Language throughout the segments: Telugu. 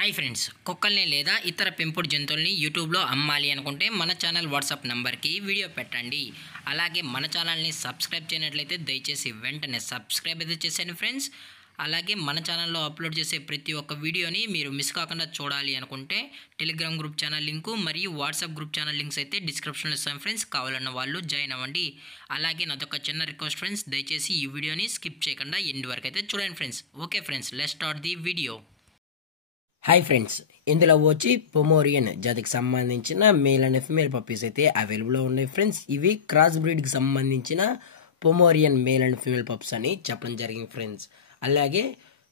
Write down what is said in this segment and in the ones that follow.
హాయ్ ఫ్రెండ్స్, కుక్కల్ని లేదా ఇతర పెంపుడు జంతువుల్ని యూట్యూబ్లో అమ్మాలి అనుకుంటే మన ఛానల్ వాట్సాప్ నెంబర్కి వీడియో పెట్టండి. అలాగే మన ఛానల్ని సబ్స్క్రైబ్ చేయనట్లయితే దయచేసి వెంటనే సబ్స్క్రైబ్ అయితే చేసేయండి ఫ్రెండ్స్. అలాగే మన ఛానల్లో అప్లోడ్ చేసే ప్రతి ఒక్క వీడియోని మీరు మిస్ కాకుండా చూడాలి అనుకుంటే టెలిగ్రామ్ గ్రూప్ ఛానల్ లింకు మరియు వాట్సాప్ గ్రూప్ ఛానల్ లింక్స్ అయితే డిస్క్రిప్షన్లో ఇస్తాను ఫ్రెండ్స్. కావాలన్న వాళ్ళు జాయిన్ అవ్వండి. అలాగే నాదొక చిన్న రిక్వెస్ట్ ఫ్రెండ్స్, దయచేసి ఈ వీడియోని స్కిప్ చేయకుండా ఎండ్ వరకు అయితే చూడండి friends. Okay friends, let's start the video. Hi friends, ఇందులో వచ్చి పొమోరియన్ జాతికి సంబంధించిన మేల్ అండ్ ఫిమేల్ పప్పీస్ అయితే అవైలబుల్లో ఉన్నాయి ఫ్రెండ్స్. ఇవి క్రాస్ బ్రీడ్కి సంబంధించిన Pomeranian male and female pups అని చెప్పడం జరిగింది ఫ్రెండ్స్. అలాగే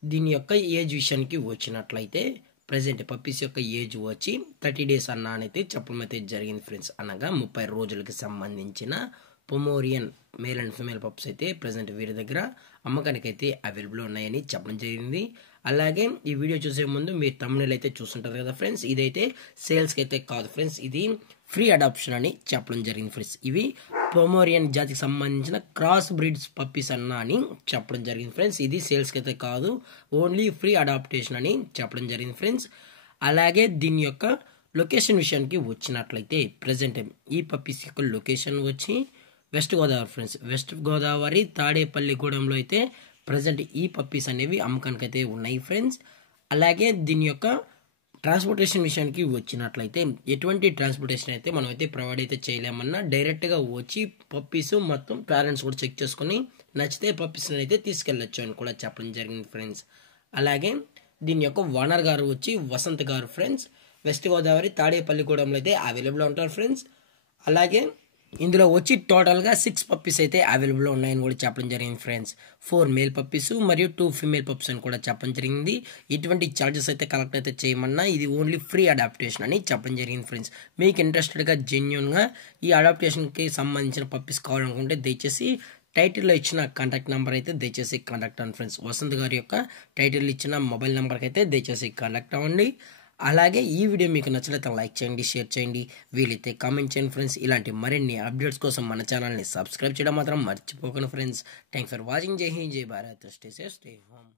దీని యొక్క ఏజ్ విషయానికి వచ్చినట్లయితే ప్రజెంట్ పప్పీస్ యొక్క ఏజ్ వచ్చి 30 days అన్న అయితే చెప్పడం అయితే జరిగింది ఫ్రెండ్స్. అనగా 30 రోజులకి సంబంధించిన Pomeranian male and female pups అయితే ప్రజెంట్ వీరి దగ్గర అమ్మకానికి అయితే అవైలబుల్ ఉన్నాయని చెప్పడం జరిగింది. అలాగే ఈ వీడియో చూసే ముందు మీరు తమ్ముళ్ళు అయితే చూస్తుంటారు కదా ఫ్రెండ్స్, ఇదైతే సేల్స్కి అయితే కాదు ఫ్రెండ్స్, ఇది ఫ్రీ అడాప్షన్ అని చెప్పడం జరిగింది ఫ్రెండ్స్. ఇవి పొమోరియన్ జాతికి సంబంధించిన క్రాస్ బ్రీడ్స్ పప్పీస్ అన్న అని చెప్పడం జరిగింది ఫ్రెండ్స్. ఇది సేల్స్కి అయితే కాదు, ఓన్లీ ఫ్రీ అడాప్టేషన్ అని చెప్పడం జరిగింది ఫ్రెండ్స్. అలాగే దీని యొక్క లొకేషన్ విషయానికి వచ్చినట్లయితే ప్రజెంట్ ఈ పప్పీస్ యొక్క లొకేషన్ వచ్చి west Godavari friends. West Godavari తాడేపల్లిగూడెంలో అయితే ప్రజెంట్ ఈ పప్పీస్ అనేవి అమ్మకానికి అయితే ఉన్నాయి ఫ్రెండ్స్. అలాగే దీని యొక్క ట్రాన్స్పోర్టేషన్ విషయానికి వచ్చినట్లయితే ఎటువంటి ట్రాన్స్పోర్టేషన్ అయితే మనం అయితే ప్రొవైడ్ అయితే చేయలేమన్నా, డైరెక్ట్గా వచ్చి పప్పీస్ మొత్తం పేరెంట్స్ కూడా చెక్ చేసుకొని నచ్చితే పప్పీస్ని అయితే తీసుకెళ్ళచ్చు అని కూడా చెప్పడం జరిగింది ఫ్రెండ్స్. అలాగే దీని యొక్క ఓనర్ గారు వచ్చి వసంత్ గారు ఫ్రెండ్స్. వెస్ట్ గోదావరి తాడేపల్లిగూడెంలో అయితే అవైలబుల్ ఉంటారు ఫ్రెండ్స్. అలాగే ఇందులో వచ్చి టోటల్గా 6 పప్పీస్ అయితే అవైలబుల్లో ఉన్నాయని కూడా చెప్పడం జరిగింది ఫ్రెండ్స్. 4 మేల్ పప్పీస్ మరియు 2 ఫిమేల్ పప్పీస్ అని కూడా చెప్పడం జరిగింది. ఎటువంటి ఛార్జెస్ అయితే కలెక్ట్ అయితే చేయమన్నా ఇది ఓన్లీ ఫ్రీ అడాప్టేషన్ అని చెప్పడం జరిగింది ఫ్రెండ్స్. మీకు ఇంట్రెస్టెడ్గా జెన్యున్గా ఈ అడాప్టేషన్కి సంబంధించిన పప్పీస్ కావాలనుకుంటే దయచేసి టైటిల్లో ఇచ్చిన కాంటాక్ట్ నెంబర్ అయితే దయచేసి కాంటాక్ట్ అవ్వండి ఫ్రెండ్స్. వసంత్ గారి యొక్క టైటిల్ ఇచ్చిన మొబైల్ నెంబర్కి అయితే దయచేసి కాంటాక్ట్ అవ్వండి. అలాగే ఈ వీడియో మీకు నచ్చినట్లయితే లైక్ చేయండి, షేర్ చేయండి, వీలైతే కామెంట్ చేయండి ఫ్రెండ్స్. ఇలాంటి మరిన్ని అప్డేట్స్ కోసం మన ఛానల్ని సబ్స్క్రైబ్ చేయడం మాత్రం మర్చిపోకండి ఫ్రెండ్స్. Thanks for watching. జై హింద్, జై Bharat, stay safe, stay home.